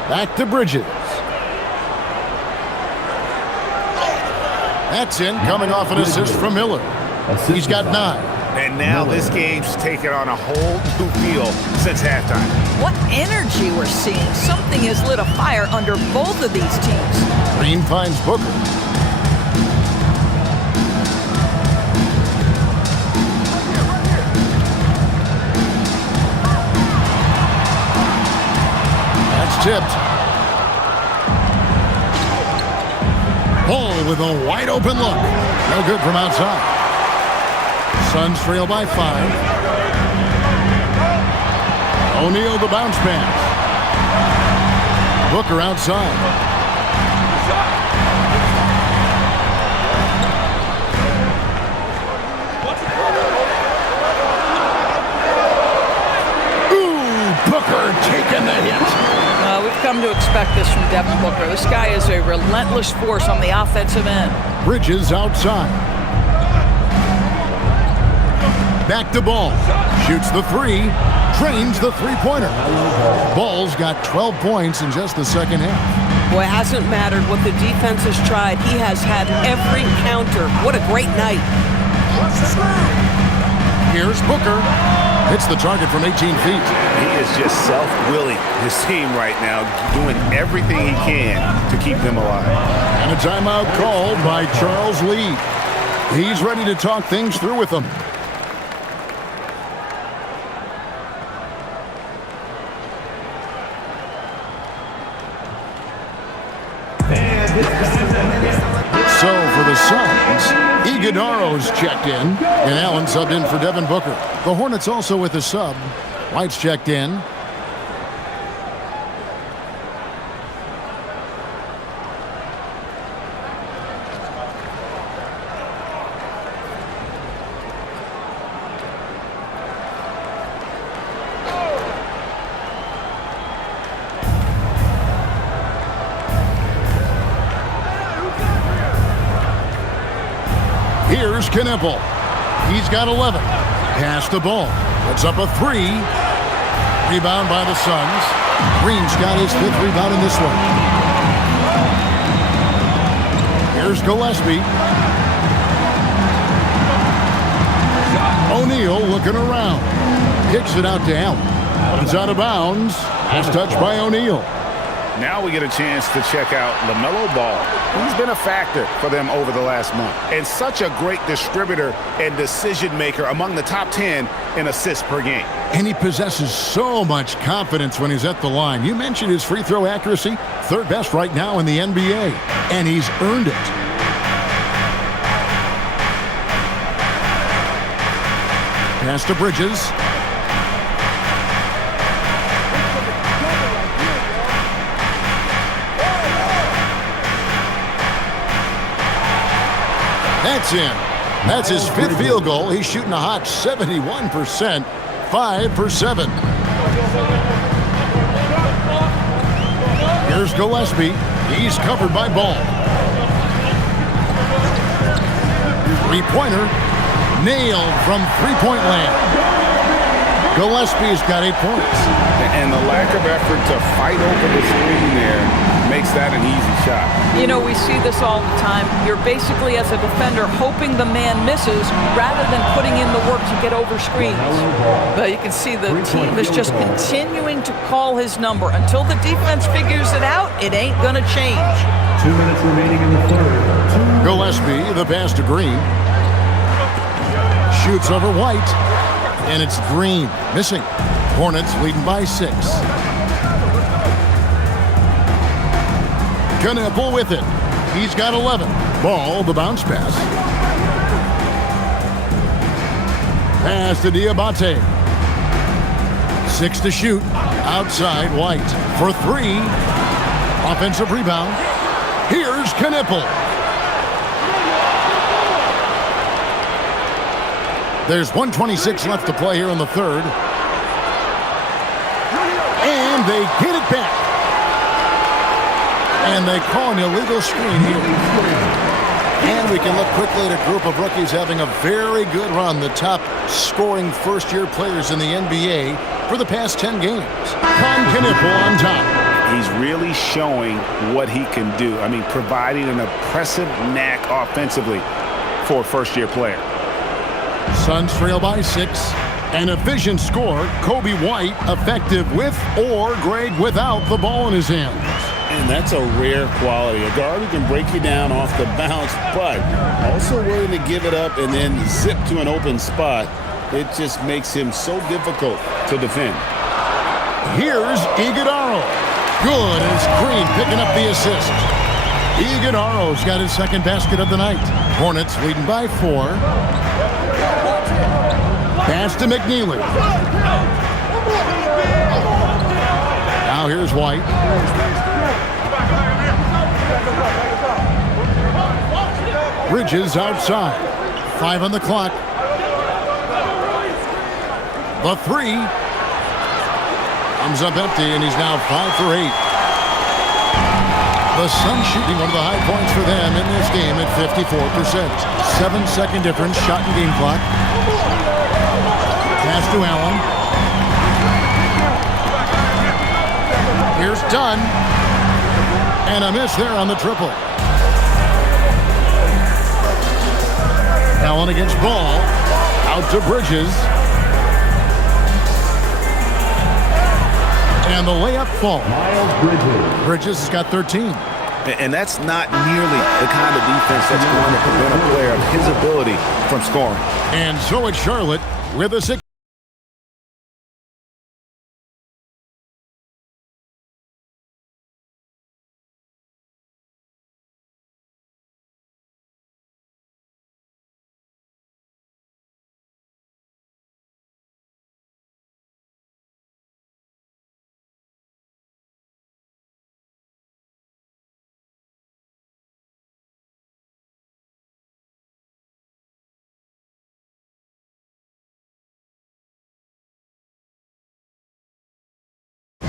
Back to Bridges. That's in, coming off an assist from Miller. He's got 9. And now this game's taken on a whole new feel since halftime. What energy we're seeing. Something has lit a fire under both of these teams. Green finds Booker. tipped. Ball with a wide open look. No good from outside. Suns trail by 5. O'Neal the bounce pass. Booker outside. Booker taking the hit. We've come to expect this from Devin Booker. This guy is a relentless force on the offensive end. Bridges outside. Back to Ball. Shoots the 3. Drains the three-pointer. Ball's got 12 points in just the second half. Boy, it hasn't mattered what the defense has tried. He has had every counter. What a great night. Here's Booker. Hits the target from 18 feet. He is just self-willing his team right now, doing everything he can to keep them alive. And a timeout called by Charles Lee. He's ready to talk things through with them. So for the Suns, Iguodaro's checked in, and Allen subbed in for Devin Booker. The Hornets also with a sub. White's checked in. Here's Knippel. He's got 11. Pass the ball. Puts up a 3. Rebound by the Suns. Green's got his 5th rebound in this one. Here's Gillespie. O'Neal looking around. Kicks it out to Allen. It's out of bounds. Last touch by O'Neal. Now we get a chance to check out LaMelo Ball. He's been a factor for them over the last month, and such a great distributor and decision maker, among the top 10 in assists per game. And he possesses so much confidence when he's at the line. You mentioned his free throw accuracy, 3rd best right now in the NBA, and he's earned it. Pass to Bridges. That's in. That's his 5th field goal. He's shooting a hot 71%, 5 for 7. Here's Gillespie. He's covered by Ball. 3-pointer. Nailed from 3-point land. Gillespie's got 8 points. And the lack of effort to fight over the screen there makes that an easy shot. You know, we see this all the time. You're basically, as a defender, hoping the man misses rather than putting in the work to get over screens. But you can see the team is just continuing to call his number. Until the defense figures it out, it ain't going to change. 2 minutes remaining in the third. Gillespie, the pass to Green. Shoots over White. And it's Green missing. Hornets leading by 6. Knippel with it. He's got 11. Ball, the bounce pass. Pass to Diabate. 6 to shoot. Outside White for 3. Offensive rebound. Here's Knippel. There's 1:26 left to play here in the third. And they get it back. And they call an illegal screen here. And we can look quickly at a group of rookies having a very good run, the top scoring first-year players in the NBA for the past 10 games. Knippel on top. He's really showing what he can do. I mean, providing an impressive knack offensively for a first-year player. Suns trail by 6. An efficient score, Kobe White, effective with or great without the ball in his hands. And that's a rare quality. A guard who can break you down off the bounce, but also willing to give it up and then zip to an open spot. It just makes him so difficult to defend. Here's Iguodaro. Good as Green picking up the assist. Iguodala's got his second basket of the night. Hornets leading by 4. Pass to McNeely. Now here's White. Bridges outside. 5 on the clock. The 3 comes up empty, and he's now 5 for 8. The Suns shooting one of the high points for them in this game at 54%. 7-second difference, shot and game clock. Pass to Allen. Here's Dunn. And a miss there on the triple. Allen against Ball. Out to Bridges. And the layup falls. Bridges has got 13. And that's not nearly the kind of defense that's going to prevent a player of his ability from scoring. And so it's Charlotte with a 6.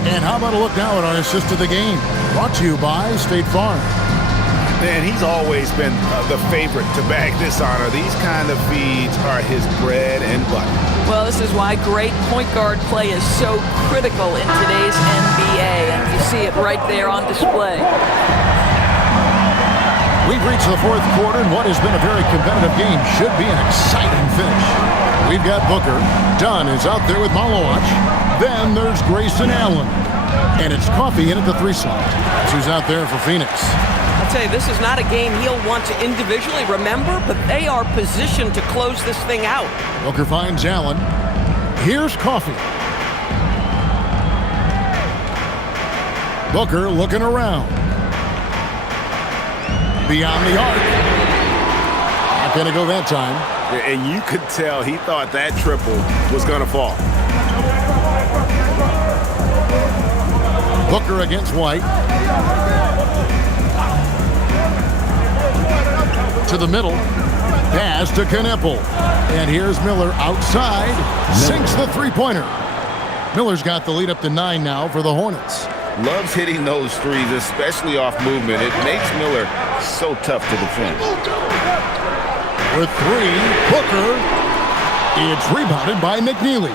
And how about a look now at our assist of the game? Brought to you by State Farm. And he's always been the favorite to bag this honor. These kind of feeds are his bread and butter. Well, this is why great point guard play is so critical in today's NBA. And you see it right there on display. We've reached the fourth quarter, and what has been a very competitive game should be an exciting finish. We've got Booker. Dunn is out there with Malowich. Then there's Grayson Allen. And it's Coffey in at the 3 slot. That's who's out there for Phoenix. I'll tell you, this is not a game he'll want to individually remember, but they are positioned to close this thing out. Booker finds Allen. Here's Coffey. Booker looking around. Beyond the arc. Not going to go that time. And you could tell he thought that triple was going to fall. Booker against White. To the middle. Pass to Kneppel. And here's Miller outside. Sinks the three-pointer. Miller's got the lead up to 9 now for the Hornets. Loves hitting those threes, especially off movement. It makes Miller so tough to defend. With 3, Booker. It's rebounded by McNeely.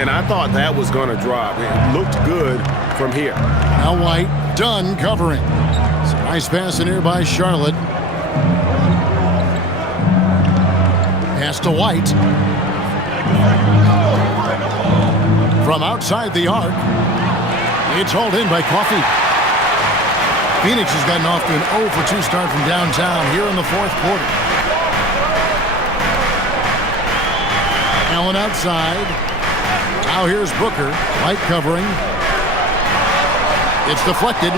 And I thought that was going to drop. It looked good from here. Now White, Dunn covering. It's a nice pass in here by Charlotte. Pass to White. From outside the arc. It's hauled in by Coffey. Phoenix has gotten off to an 0 for 2 start from downtown here in the fourth quarter. Allen outside. Now here's Booker. White covering. It's deflected.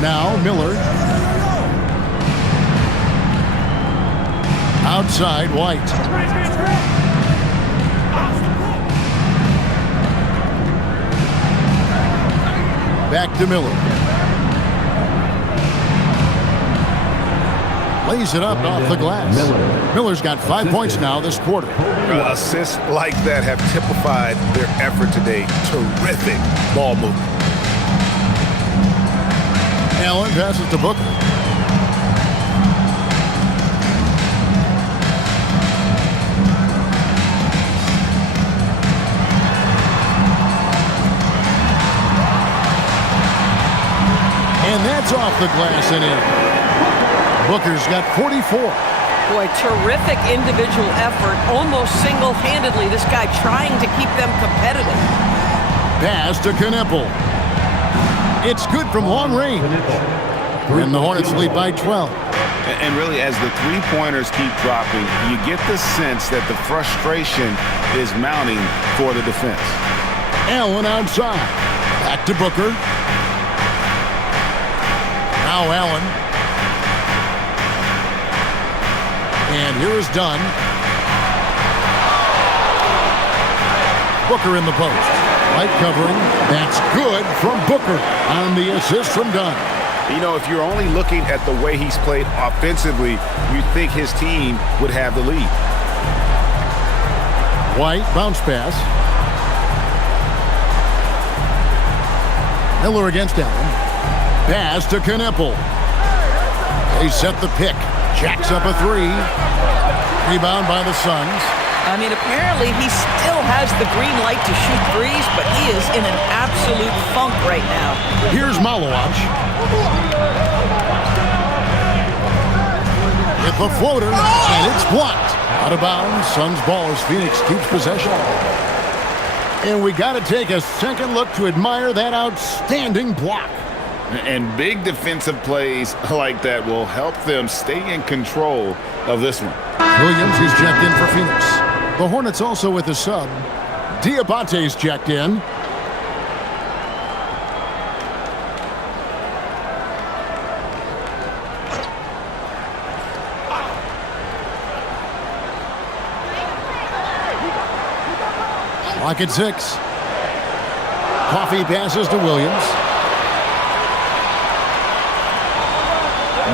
Now Miller. Outside White. Back to Miller. Lays it up off the glass. Miller's got 5 points now this quarter. Assists like that have typified their effort today. Terrific ball movement. Allen passes to Booker. And that's off the glass and in. Booker's got 44. Boy, terrific individual effort, almost single-handedly. This guy trying to keep them competitive. Pass to Kneppel. It's good from long range. And the Hornets lead by 12. And really, as the three-pointers keep dropping, you get the sense that the frustration is mounting for the defense. Allen outside. Back to Booker. Now Allen. And here is Dunn. Booker in the post. Light covering. That's good from Booker on the assist from Dunn. You know, if you're only looking at the way he's played offensively, you'd think his team would have the lead. White, bounce pass. Miller against Allen. Pass to Knippel. They set the pick. Jacks up a three. Rebound by the Suns. I mean, apparently he still has the green light to shoot threes, but he is in an absolute funk right now. Here's Malowacz. With the floater, and it's blocked. Out of bounds, Suns ball as Phoenix keeps possession. And we got to take a second look to admire that outstanding block. And big defensive plays like that will help them stay in control of this one. Williams is checked in for Phoenix. The Hornets also with a sub. Diabate's checked in. Clock at 6. Coffee passes to Williams.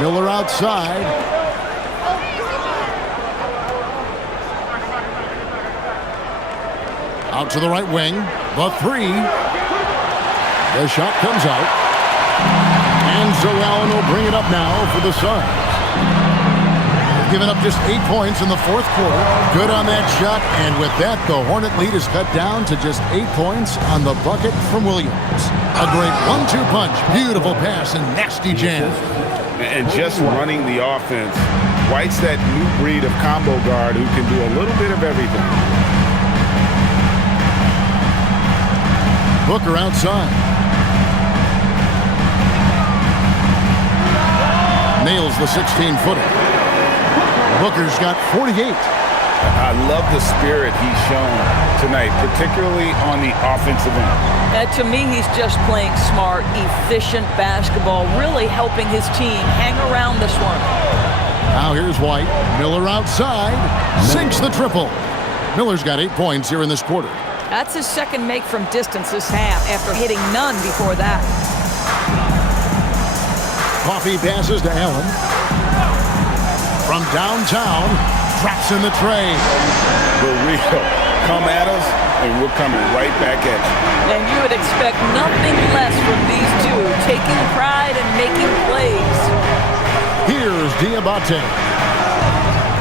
Miller outside. Out to the right wing. The three. The shot comes out. And so Allen will bring it up now for the Suns. They've given up just 8 points in the fourth quarter. Good on that shot. And with that, the Hornet lead is cut down to just 8 points on the bucket from Williams. A great 1-2 punch. Beautiful pass and nasty jam. And just running the offense. White's that new breed of combo guard who can do a little bit of everything. Booker outside. Nails the 16-footer. Booker's got 48. I love the spirit he's shown tonight, particularly on the offensive end. To me, he's just playing smart, efficient basketball, really helping his team hang around this one. Now here's White. Miller outside. Sinks the triple. Miller's got 8 points here in this quarter. That's his second make from distance this half after hitting none before that. Coffee passes to Allen. From downtown, traps in the tray. The real come at us, and we're coming right back at you. And you would expect nothing less from these two, taking pride and making plays. Here's Diabate.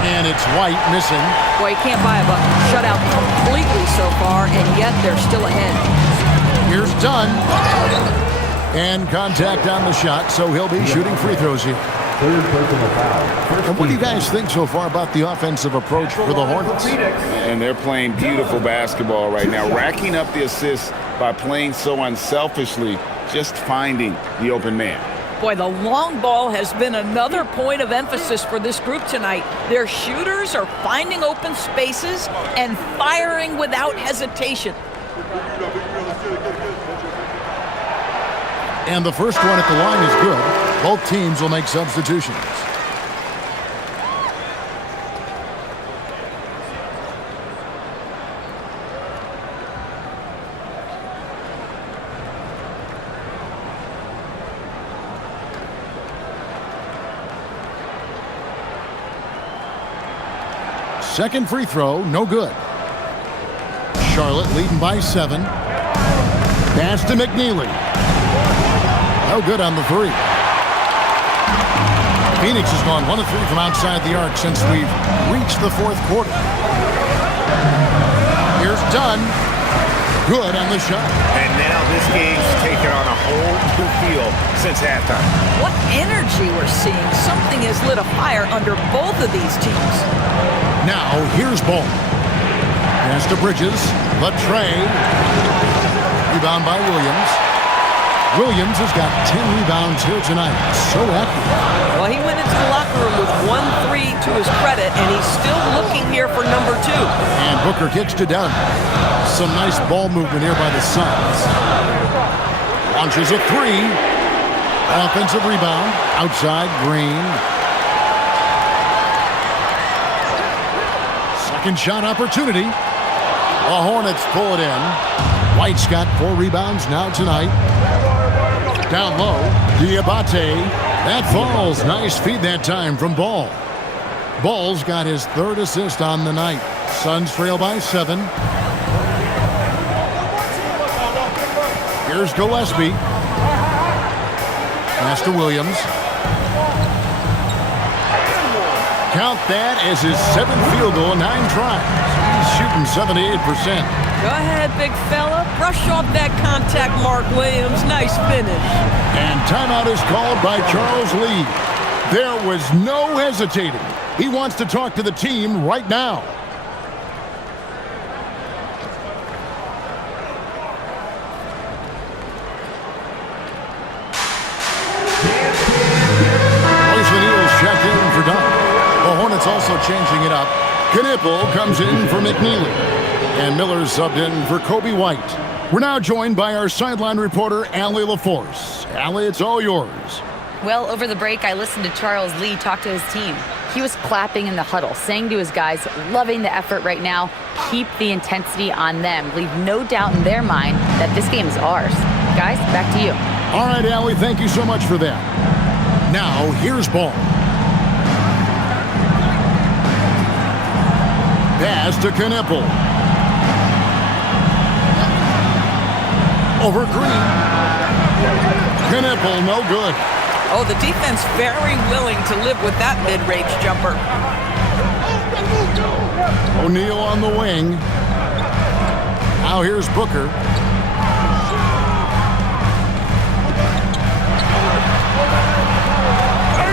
And it's White missing. Boy, you can't buy a bucket. Shut out completely so far, and yet they're still ahead. Here's Dunn. And contact on the shot, so he'll be shooting free throws here. And what do you guys think so far about the offensive approach for the Hornets? And they're playing beautiful basketball right now, racking up the assists by playing so unselfishly, just finding the open man. Boy, the long ball has been another point of emphasis for this group tonight. Their shooters are finding open spaces and firing without hesitation. And the first one at the line is good. Both teams will make substitutions. Second free throw, no good. Charlotte leading by 7. Pass to McNeely. No good on the three. Phoenix has gone 1 of 3 from outside the arc since we've reached the fourth quarter. Here's Dunn. Good on the shot. And now this game's taken on a whole new feel since halftime. What energy we're seeing. Something has lit a fire under both of these teams. Now, here's Ball. Pass to Bridges. The tray. Rebound by Williams. Williams has got 10 rebounds here tonight. So active. Well, he went into the locker room with 1 3 to his credit, and he's still looking here for number 2. And Booker kicks to Dunn. Some nice ball movement here by the Suns. Launches a three. Offensive rebound. Outside, Green. Second shot opportunity. The Hornets pull it in. White's got 4 rebounds now tonight. Down low, Diabate. That falls. Nice feed that time from Ball. Ball's got his 3rd assist on the night. Suns trail by 7. Here's Gillespie. Pass to Williams. Count that as his 7th field goal in 9 tries. He's shooting 78%. Go ahead, big fella. Brush off that contact, Mark Williams. Nice finish. And timeout is called by Charles Lee. There was no hesitating. He wants to talk to the team right now. Checked in for Dunn. The Hornets also changing it up. Knippel comes in for McNeely. And Miller subbed in for Kobe White. We're now joined by our sideline reporter, Allie LaForce. Allie, it's all yours. Well, over the break, I listened to Charles Lee talk to his team. He was clapping in the huddle, saying to his guys, loving the effort right now, keep the intensity on them. Leave no doubt in their mind that this game is ours. Guys, back to you. All right, Allie, thank you so much for that. Now, here's Ball. Pass to Knippel. Over Green. Knippel, no good. Oh, the defense very willing to live with that mid-range jumper. O'Neal on the wing. Now here's Booker.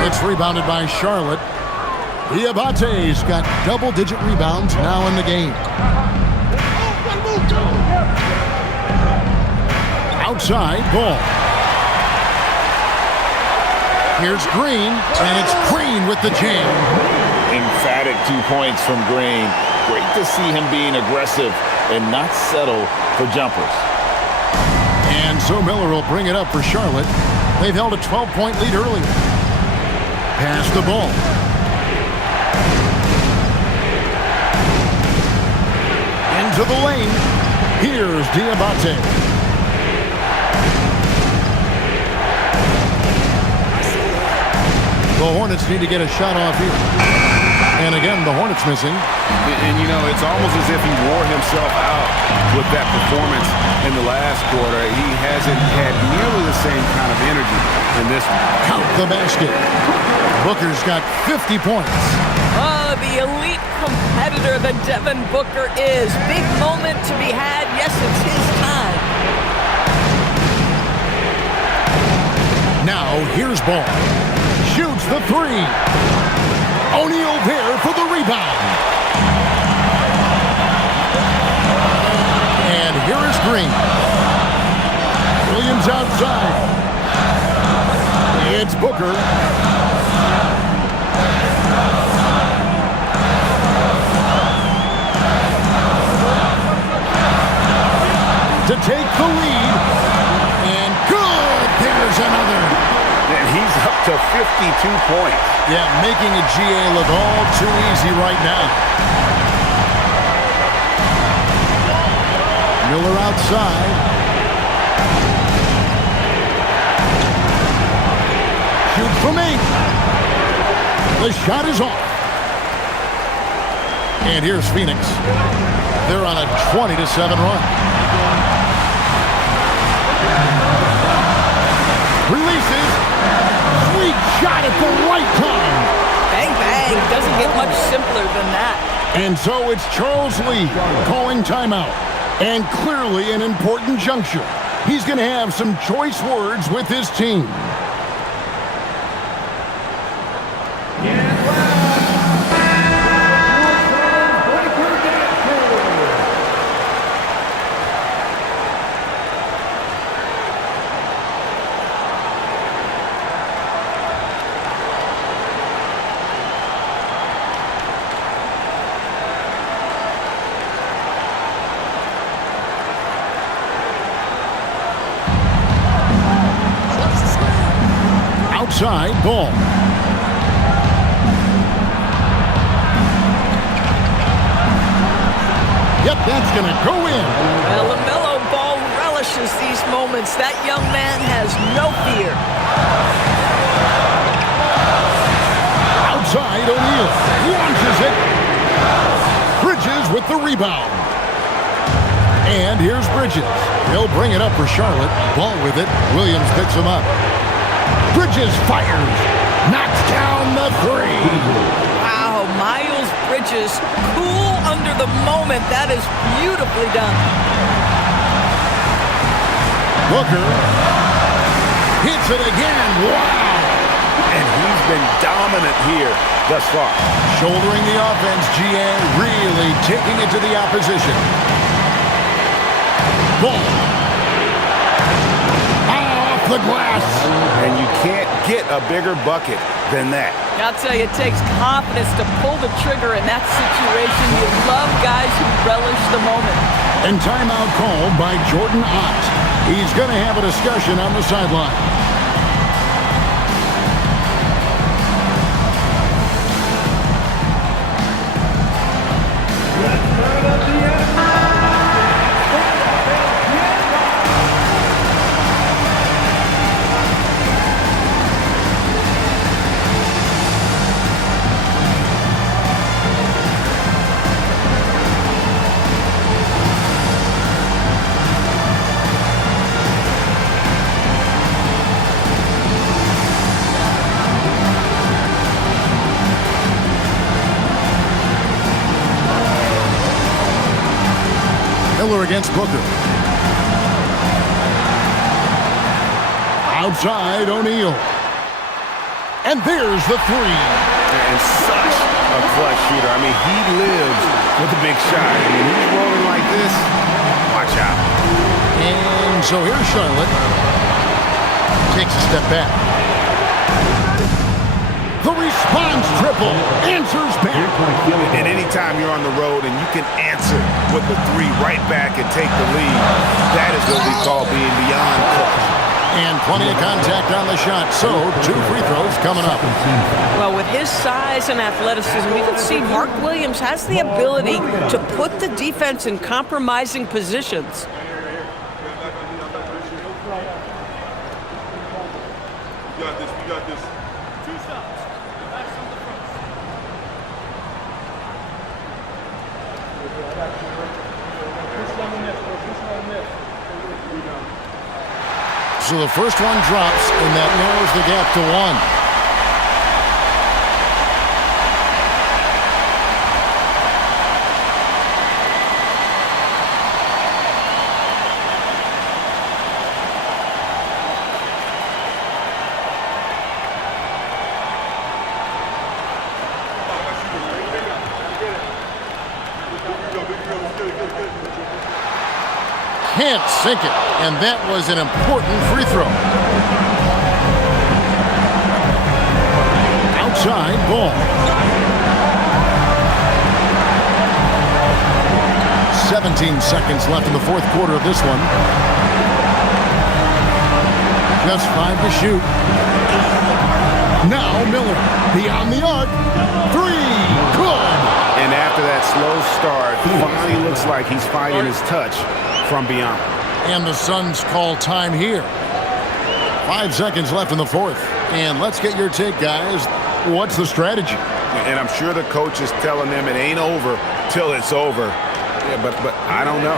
It's rebounded by Charlotte. Diabate's got double-digit rebounds now in the game. Outside, Ball. Here's Green, and it's Green with the jam. Emphatic 2 points from Green. Great to see him being aggressive and not settle for jumpers. And so Miller will bring it up for Charlotte. They've held a 12-point lead earlier. Pass the ball. Into the lane. Here's Diabate. The Hornets need to get a shot off here. And again, the Hornets missing. And you know, it's almost as if he wore himself out with that performance in the last quarter. He hasn't had nearly the same kind of energy in this one. Count the basket. Booker's got 50 points. Oh, the elite competitor that Devin Booker is. Big moment to be had. Yes, it's his time. Now, here's Ball. Shoots the three. O'Neal there for the rebound. And here is Green. Williams outside. It's Booker. To take the lead. And good. There's another. And he's up to 52 points. Yeah, making a GA look all too easy right now. Miller outside. Shoot from 8. The shot is off. And here's Phoenix. They're on a 20-7 run. Releases. Sweet shot at the right time. Bang, bang. Doesn't get much simpler than that. And so it's Charles Lee calling timeout. And clearly an important juncture. He's going to have some choice words with his team. Outside ball. Yep, that's going to go in. Well, LaMelo Ball relishes these moments. That young man has no fear. Outside, O'Neal launches it. Bridges with the rebound. And here's Bridges. He'll bring it up for Charlotte. Ball with it. Williams picks him up. Bridges fires. Knocks down the three. Wow, Miles Bridges, cool under the moment. That is beautifully done. Booker hits it again. Wow. And he's been dominant here thus far. Shouldering the offense, GA really taking it to the opposition. Ball. Off the glass. And you can't get a bigger bucket than that. I'll tell you, it takes confidence to pull the trigger in that situation. You love guys who relish the moment. And timeout called by Jordan Ott. He's going to have a discussion on the sideline. Miller against Booker. Outside, O'Neal. And there's the three. And such a clutch shooter. I mean, he lives with a big shot. I mean, he's rolling like this. Watch out. And so here's Charlotte. Takes a step back. The response triple. Answers back. And anytime you're on the road and you can answer with the three right back and take the lead, that is what we call being beyond clutch. And plenty of contact on the shot. So 2 free throws coming up. Well, with his size and athleticism, you can see Mark Williams has the ability to put the defense in compromising positions. We got this. 2 stops. Back on the front. So the first one drops, and that narrows the gap to 1. Can't sink it, and that was an important free throw. Outside ball. 17 seconds left in the fourth quarter of this one. Just 5 to shoot. Now Miller, beyond the arc. 3, good. And after that slow start, finally looks like he's finding his touch from beyond. And the Suns call time here. 5 seconds left in the fourth. And let's get your take, guys. What's the strategy? And I'm sure the coach is telling them it ain't over till it's over. Yeah, but I don't know.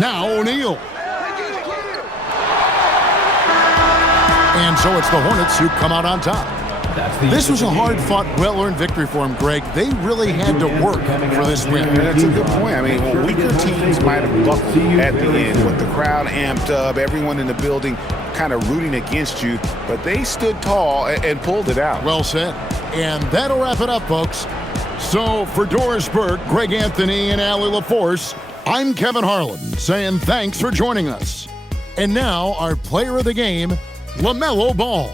Now O'Neal. And so it's the Hornets who come out on top. This was a hard-fought, well-earned victory for them, Greg. They really had to work for this win. That's a good point. I mean, weaker teams might have buckled at the end with the crowd amped up, everyone in the building kind of rooting against you, but they stood tall and pulled it out. Well said. And that'll wrap it up, folks. So for Doris Burke, Greg Anthony, and Allie LaForce, I'm Kevin Harlan saying thanks for joining us. And now our player of the game, LaMelo Ball.